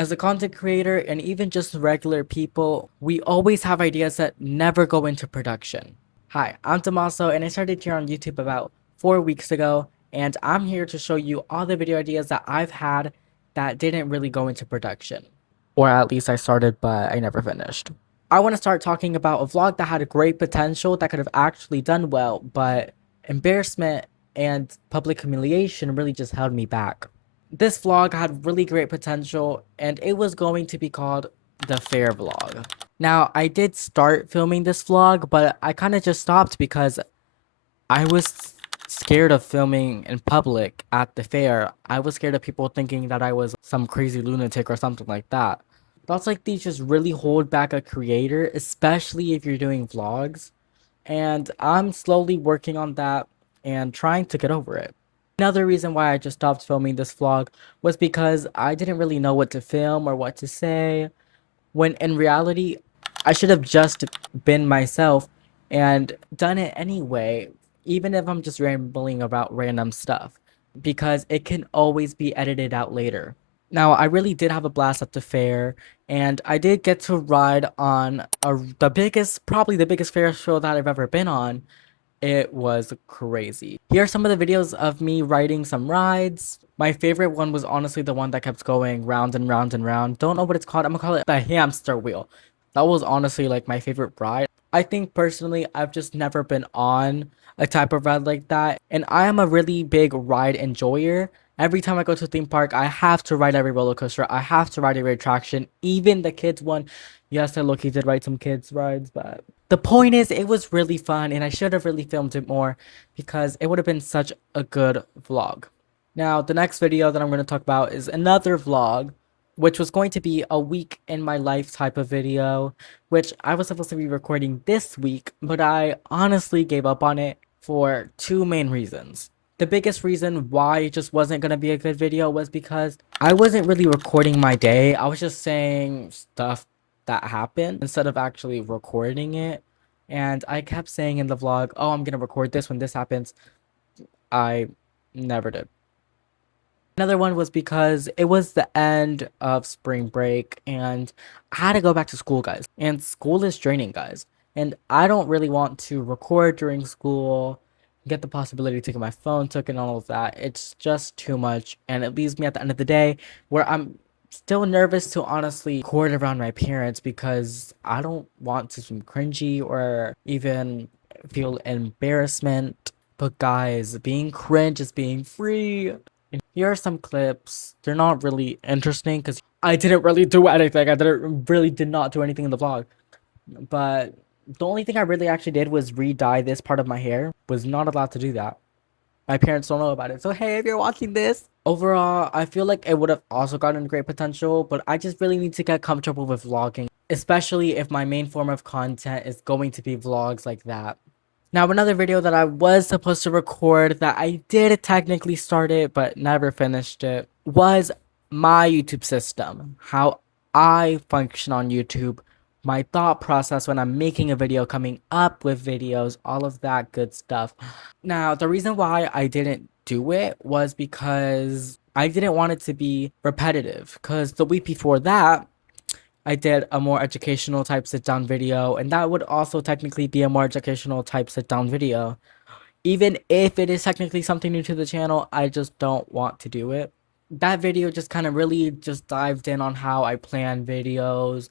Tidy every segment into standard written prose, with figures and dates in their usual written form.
As a content creator and even just regular people, we always have ideas that never go into production. Hi, I'm Tommaso and I started here on YouTube about 4 weeks ago, and I'm here to show you all the video ideas that I've had that didn't really go into production. Or at least I started, but I never finished. I want to start talking about a vlog that had a great potential that could have actually done well, but embarrassment and public humiliation really just held me back. This vlog had really great potential and it was going to be called the fair vlog. Now, I did start filming this vlog, but I kind of just stopped because I was scared of filming in public at the fair. I was scared of people thinking that I was some crazy lunatic or something like that. Thoughts like these just really hold back a creator, especially if you're doing vlogs. And I'm slowly working on that and trying to get over it. Another reason why I just stopped filming this vlog was because I didn't really know what to film or what to say, when in reality, I should have just been myself and done it anyway, even if I'm just rambling about random stuff, because it can always be edited out later. Now, I really did have a blast at the fair, and I did get to ride on probably the biggest fair show that I've ever been on. It was crazy. Here are some of the videos of me riding some rides. My favorite one was honestly the one that kept going round and round and round. Don't know what it's called. I'm gonna call it the hamster wheel. That was honestly like my favorite ride. I think personally, I've just never been on a type of ride like that. And I am a really big ride enjoyer. Every time I go to a theme park, I have to ride every roller coaster. I have to ride every attraction, even the kids one. Yes, I look, he did ride some kids rides, but the point is, it was really fun, and I should have really filmed it more because it would have been such a good vlog. Now, the next video that I'm going to talk about is another vlog, which was going to be a week in my life type of video, which I was supposed to be recording this week, but I honestly gave up on it for two main reasons. The biggest reason why it just wasn't going to be a good video was because I wasn't really recording my day. I was just saying stuff that happened instead of actually recording it. And I kept saying in the vlog, oh, I'm gonna record this when this happens. I never did. Another one was because it was the end of spring break and I had to go back to school, guys. And school is draining, guys. And I don't really want to record during school, get the possibility to get my phone took and all of that. It's just too much. And it leaves me at the end of the day where I'm still nervous to honestly record around my parents because I don't want to seem cringy or even feel embarrassment. But guys, being cringe is being free. And here are some clips. They're not really interesting because I didn't really do anything. I did not do anything in the vlog. But the only thing I really actually did was re-dye this part of my hair. Was not allowed to do that. My parents don't know about it. So hey, if you're watching this. Overall, I feel like it would have also gotten great potential, but I just really need to get comfortable with vlogging, especially if my main form of content is going to be vlogs like that. Now, another video that I was supposed to record that I did technically start it but never finished it was my YouTube system. How I function on YouTube, my thought process when I'm making a video, coming up with videos, all of that good stuff. Now, the reason why I didn't do it was because I didn't want it to be repetitive. Because the week before that, I did a more educational type sit down video, and that would also technically be a more educational type sit down video. Even if it is technically something new to the channel, I just don't want to do it. That video just kind of really just dived in on how I plan videos,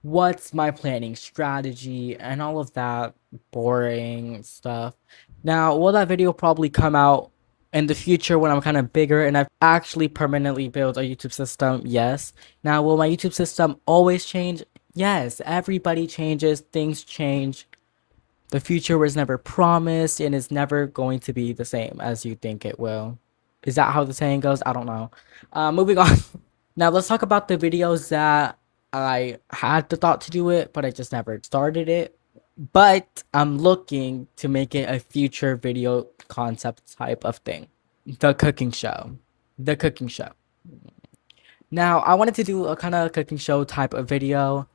what's my planning strategy, and all of that boring stuff. Now, will that video probably come out in the future when I'm kind of bigger and I've actually permanently built a YouTube system? Yes. Now, will my YouTube system always change? Yes. Everybody changes, things change. The future was never promised and is never going to be the same as you think it will. Is that how the saying goes? I don't know. Moving on. Now, let's talk about the videos that I had the thought to do it, but I just never started it. But I'm looking to make it a future video concept type of thing. The cooking show. The cooking show. Now, I wanted to do a kind of cooking show type of video,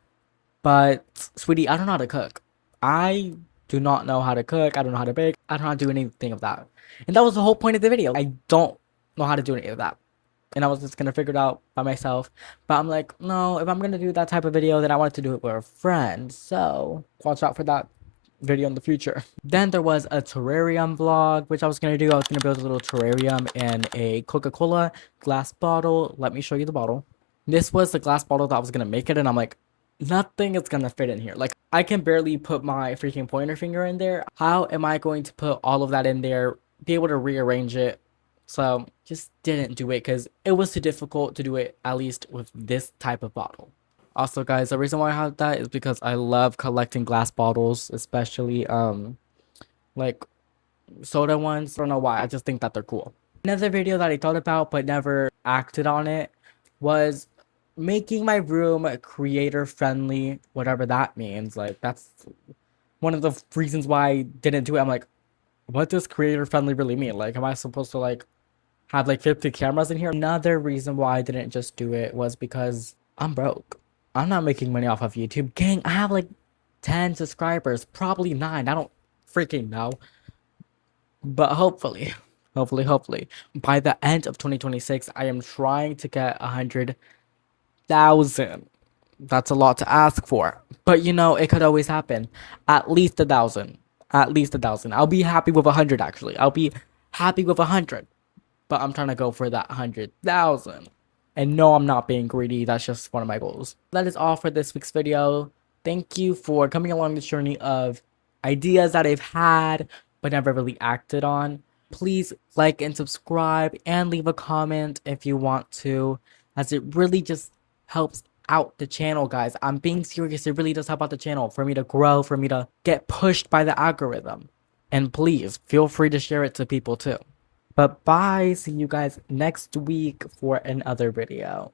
but sweetie, I don't know how to cook. I do not know how to cook. I don't know how to bake. I don't know how to do anything of that. And that was the whole point of the video. I don't know how to do any of that. and I was just gonna figure it out by myself. But I'm like, no, if I'm gonna do that type of video, then I want to do it with a friend. So watch out for that video in the future. Then there was a terrarium vlog, which I was gonna do. I was gonna build a little terrarium and a Coca-Cola glass bottle. Let me show you the bottle. This was the glass bottle that I was gonna make it, and I'm like, nothing is gonna fit in here. Like, I can barely put my freaking pointer finger in there. How am I going to put all of that in there, be able to rearrange it? So just didn't do it because it was too difficult to do it, at least with this type of bottle. Also, guys, the reason why I have that is because I love collecting glass bottles, especially like soda ones. I don't know why. I just think that they're cool. Another video that I thought about but never acted on it was making my room creator friendly, whatever that means. Like, that's one of the reasons why I didn't do it. I'm like, what does creator friendly really mean? Like, am I supposed to like have like 50 cameras in here? Another reason why I didn't just do it was because I'm broke. I'm not making money off of YouTube. Gang, I have like 10 subscribers, probably 9. I don't freaking know. But hopefully, by the end of 2026, I am trying to get 100,000. That's a lot to ask for. But you know, it could always happen. At least 1,000. At least 1,000. I'll be happy with 100 actually. I'll be happy with 100. But I'm trying to go for that 100,000. And no, I'm not being greedy. That's just one of my goals. That is all for this week's video. Thank you for coming along this journey of ideas that I've had but never really acted on. Please like and subscribe and leave a comment if you want to, as it really just helps out the channel, guys. I'm being serious. It really does help out the channel for me to grow, for me to get pushed by the algorithm. And please feel free to share it to people too. But bye. See you guys next week for another video.